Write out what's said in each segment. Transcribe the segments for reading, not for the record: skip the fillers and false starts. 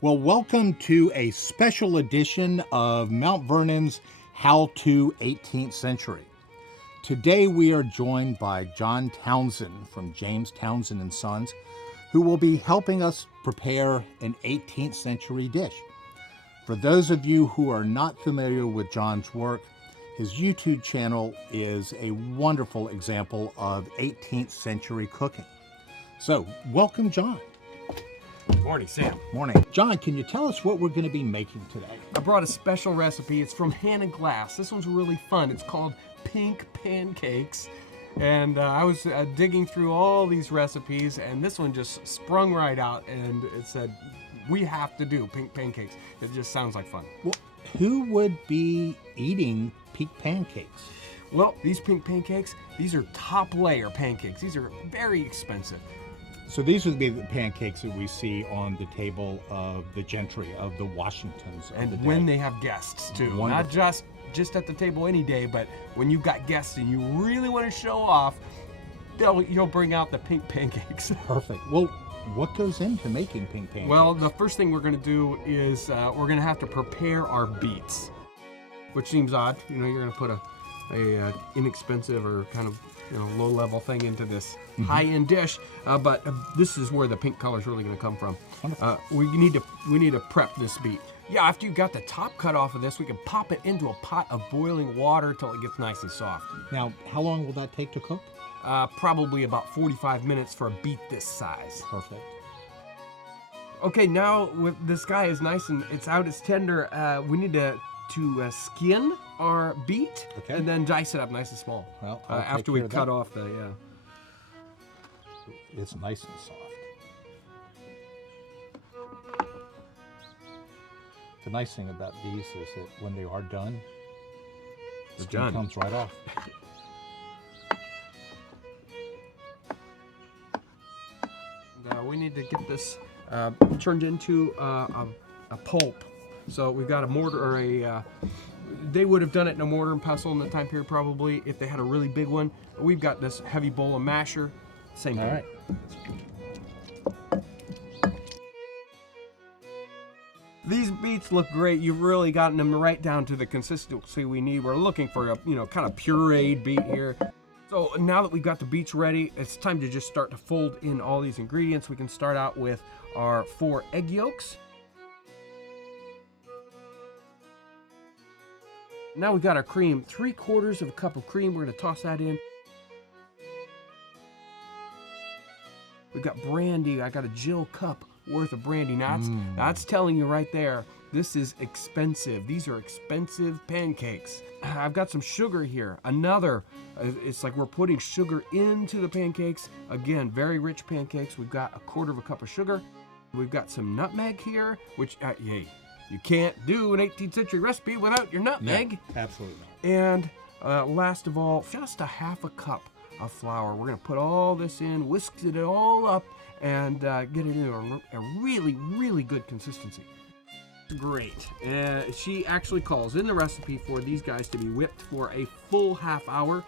Well, welcome to a special edition of Mount Vernon's How to 18th Century. Today we are joined by Jon Townsend from James Townsend and Sons, who will be helping us prepare an 18th century dish. For those of you who are not familiar with Jon's work, his YouTube channel is a wonderful example of 18th century cooking. So, welcome, Jon. Morning, Sam. Morning. Jon, can you tell us what we're going to be making today? I brought a special recipe. It's from Hannah Glasse. This one's really fun. It's called pink pancakes. And I was digging through all these recipes, and this one just sprung right out, and it said, we have to do pink pancakes. It just sounds like fun. Well, who would be eating pink pancakes? Well, these pink pancakes, these are top layer pancakes. These are very expensive. So these would be the pancakes that we see on the table of the gentry, of the Washingtons. And when they have guests too. Wonderful. Not just at the table any day, but when you've got guests and you really want to show off, you'll bring out the pink pancakes. Perfect. Well, what goes into making pink pancakes? Well, the first thing we're going to do is we're going to have to prepare our beets, which seems odd. You know, you're going to put a inexpensive or kind of low-level thing into this high-end dish, but this is where the pink color is really going to come from. We need to prep this beet. Yeah, after you got the top cut off of this, we can pop it into a pot of boiling water till it gets nice and soft. Now, how long will that take to cook? Probably about 45 minutes for a beet this size. Perfect. Okay, now with this guy is nice and it's tender, we need to skin our beet, okay, and then dice it up nice and small. Well, after we cut off the It's nice and soft. The nice thing about these is that when they are done, the skin comes right off. We need to get this turned into a pulp. So we've got a mortar or they would have done it in a mortar and pestle in that time period probably if they had a really big one. We've got this heavy bowl of masher, same thing. All right. These beets look great. You've really gotten them right down to the consistency we need. We're looking for a kind of pureed beet here. So now that we've got the beets ready, it's time to just start to fold in all these ingredients. We can start out with our 4 egg yolks. Now we've got our cream, 3/4 cup of cream. We're gonna toss that in. We've got brandy. I got a Jill cup worth of brandy. Now that's telling you right there, this is expensive. These are expensive pancakes. I've got some sugar here. It's like we're putting sugar into the pancakes. Again, very rich pancakes. We've got 1/4 cup of sugar. We've got some nutmeg here, which, you can't do an 18th century recipe without your nutmeg. Yeah, absolutely not. And last of all, just a 1/2 cup of flour. We're gonna put all this in, whisk it all up, and get it into a really, really good consistency. Great. She actually calls in the recipe for these guys to be whipped for a full 1/2 hour.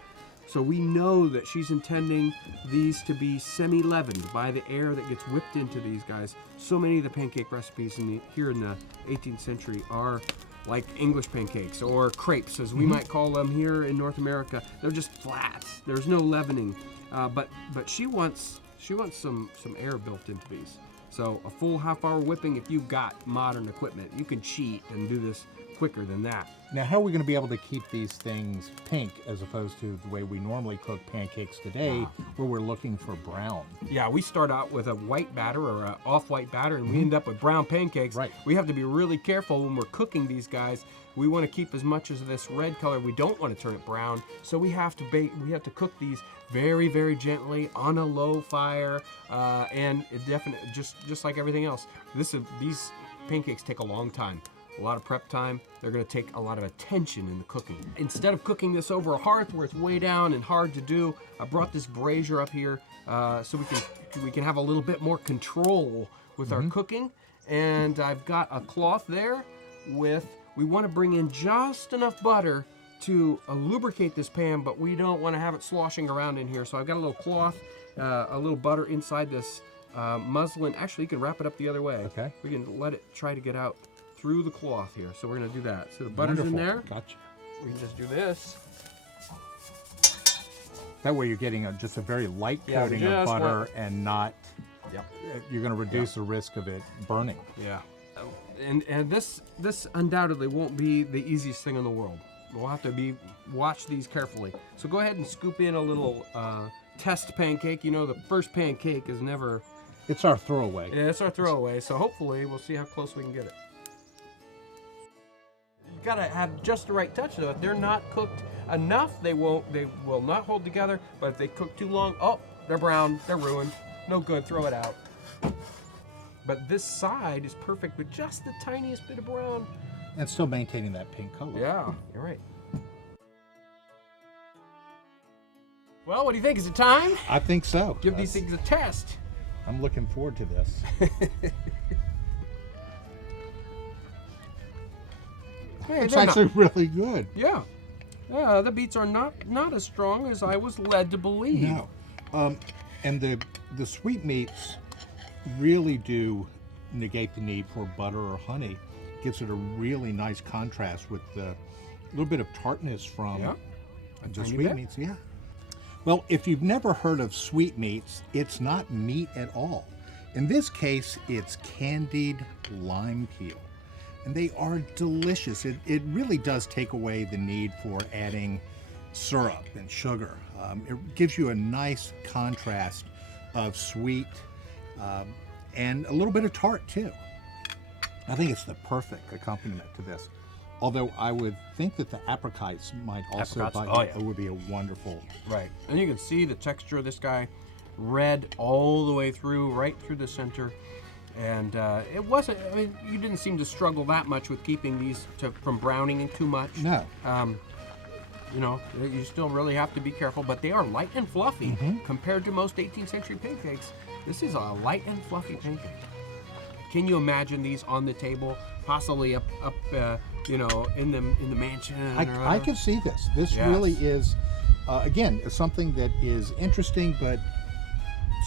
So we know that she's intending these to be semi-leavened by the air that gets whipped into these guys. So many of the pancake recipes here in the 18th century are like English pancakes or crepes, as we might call them here in North America. They're just flat. There's no leavening. But she wants some air built into these. So a full 1/2 hour whipping, if you've got modern equipment, you can cheat and do this quicker than that. Now, how are we going to be able to keep these things pink as opposed to the way we normally cook pancakes today, where we're looking for brown? Yeah, we start out with a white batter or an off-white batter, and we end up with brown pancakes. Right. We have to be really careful when we're cooking these guys. We want to keep as much of this red color. We don't want to turn it brown, so we have to cook these very, very gently on a low fire, and it definitely just like everything else. These pancakes take a long time. A lot of prep time. They're going to take a lot of attention in the cooking. Instead of cooking this over a hearth where it's way down and hard to do, I brought this brazier up here so we can have a little bit more control with our cooking. And I've got a cloth there we want to bring in just enough butter to lubricate this pan, but we don't want to have it sloshing around in here. So I've got a little cloth, a little butter inside this muslin. Actually, you can wrap it up the other way. Okay. We can let it try to get out through the cloth here. So we're going to do that. So the butter's Wonderful. in there. Gotcha. We can just do this. That way you're getting just a very light Yeah, coating of just butter and not, Yep. you're going to reduce the risk of it burning. Yeah. And this undoubtedly won't be the easiest thing in the world. We'll have to watch these carefully. So go ahead and scoop in a little test pancake. You know, the first pancake is never... It's our throwaway. Yeah, it's our throwaway. So hopefully we'll see how close we can get it. You gotta have just the right touch though. If they're not cooked enough, they will not hold together. But if they cook too long, oh, they're brown, they're ruined. No good, throw it out. But this side is perfect with just the tiniest bit of brown. And still maintaining that pink color. Yeah, you're right. Well, what do you think? Is it time? I think so. Give these things a test. I'm looking forward to this. Hey, It's actually really good. Yeah. The beets are not as strong as I was led to believe. No. And the sweetmeats really do negate the need for butter or honey. Gives it a really nice contrast with the little bit of tartness from the sweetmeats. Yeah. Well, if you've never heard of sweetmeats, it's not meat at all. In this case, it's candied lime peel. And they are delicious. It really does take away the need for adding syrup and sugar. It gives you a nice contrast of sweet and a little bit of tart too. I think it's the perfect accompaniment to this. Although I would think that the apricots might also it would be a wonderful. Right. And you can see the texture of this guy, red all the way through, right through the center. And it wasn't, I mean, you didn't seem to struggle that much with keeping these from browning too much. No. You know, you still really have to be careful, but they are light and fluffy compared to most 18th century pancakes. This is a light and fluffy pancake. Can you imagine these on the table, possibly up you know, in the mansion? I can see this. This really is, again, something that is interesting, but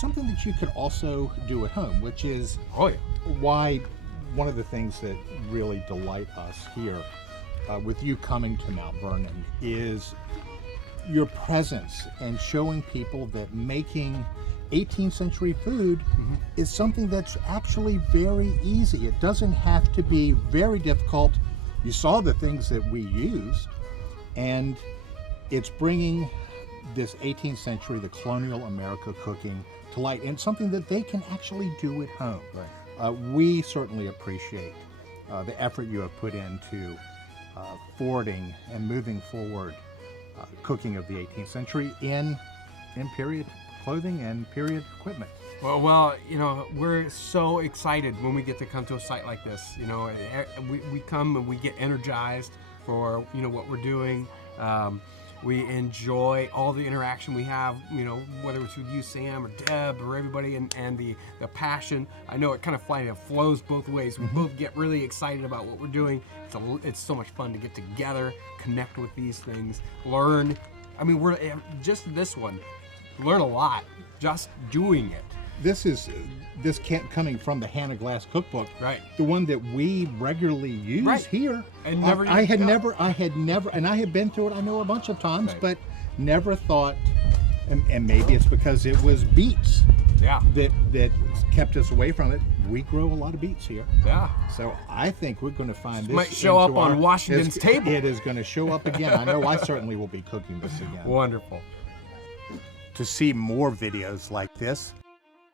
something that you could also do at home, which is why one of the things that really delight us here with you coming to Mount Vernon is your presence and showing people that making 18th century food is something that's actually very easy. It doesn't have to be very difficult. You saw the things that we used, and it's bringing this 18th century, the colonial America cooking to light, and something that they can actually do at home. Right. We certainly appreciate the effort you have put into forwarding and moving forward cooking of the 18th century in period clothing and period equipment. Well, you know, we're so excited when we get to come to a site like this. You know, we come and we get energized for, you know, what we're doing. We enjoy all the interaction we have, you know, whether it's with you, Sam, or Deb, or everybody, and the passion. I know it kind of flows both ways. We both get really excited about what we're doing. It's so much fun to get together, connect with these things, learn. I mean, we're just this one. Learn a lot just doing it. This coming from the Hannah Glasse cookbook, right? The one that we regularly use here. And I had never, and I had been through it. I know a bunch of times, but never thought. And maybe it's because it was beets. That kept us away from it. We grow a lot of beets here. Yeah. So I think we're going to find this might show up on Washington's table. It is going to show up again. I know I certainly will be cooking this again. Wonderful. To see more videos like this,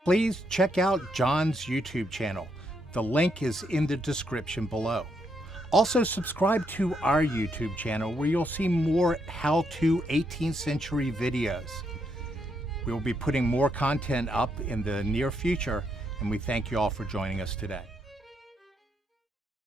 please check out Jon's YouTube channel. The link is in the description below. Also subscribe to our YouTube channel where you'll see more how-to 18th century videos. We will be putting more content up in the near future, and we thank you all for joining us today.